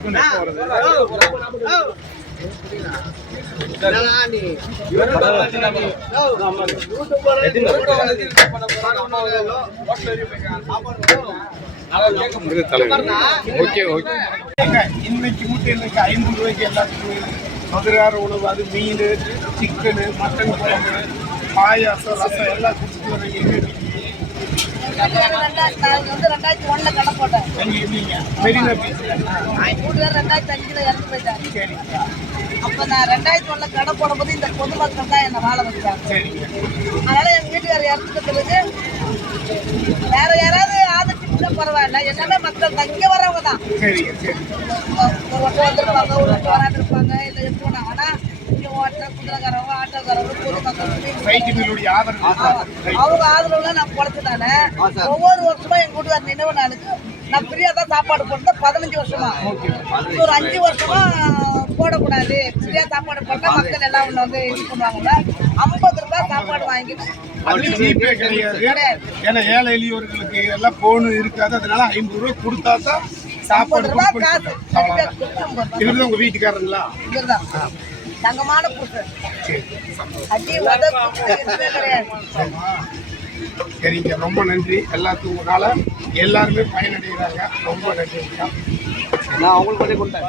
இன்னைக்கு மூட்டை 50 ரூபாய்க்கு எல்லாத்துக்கும் மதுரார உணவு, அது மீன், சிக்கனு, மட்டன் குழம்பு, பாயாசம், ரசம் எல்லாம் குடிச்சிட்டு வரீங்க. ரெண்டாயிரத்தி கடை போட்டேன். மெரினா பீச்ல 2005 இறந்து போயிட்டேன். சரி. அப்ப நான் 2001 கடை போடும்போது இந்த பொதுமக்கள் தான் என்ன வாழ வச்சாங்க. அதனால எங்க வீட்டுக்காரர் இறந்துட்ட பிறகு வேற யாராவது ஆதரிச்சுட்டா பரவாயில்ல, எல்லாமே மக்கள் தங்க வரவங்க தான். ஒரு வட்டம் வந்திருப்பாங்க, ஒரு வட்டம் வராது இருப்பாங்க, இல்லை எப்படி போனாங்க. ஆனா குதிரைக்காரவங்க, ஆட்டோக்காரவங்க, பொதுமக்கள் அவங்க ஆதரவுல நான் பொழைச்சதானே. ஒவ்வொரு வருஷமும் எங்க வீட்டுக்காரர் நினைவு நாளுக்கு நான் ஃப்ரீயா தான் சாப்பாடு போட்டேன். 15 வருஷமா. ஒரு 5 வருஷமா போடக்கூடாது, ஃப்ரீயா சாப்பாடு போட்டா மக்கள் எல்லாம் ஒண்ணு வந்து இது பண்ணுவாங்கல்ல. 50 ரூபாய் சாப்பாடு வாங்கிட்டு ஏழை எளியோர்களுக்கு எல்லாம் போன் இருக்காது. அதனால 50 ரூபாய் கொடுத்தா தான் சாப்பாடு. உங்க வீட்டுக்காரங்களா? இதுதான் தங்கமான புருஷன். சரிங்க, ரொம்ப நன்றி. எல்லாத்துக்கும் உங்களால எல்லாருமே பயனடைகிறாங்க. ரொம்ப நன்றி. நான் அவங்களுக்கு மட்டும் கொடுத்தேன்.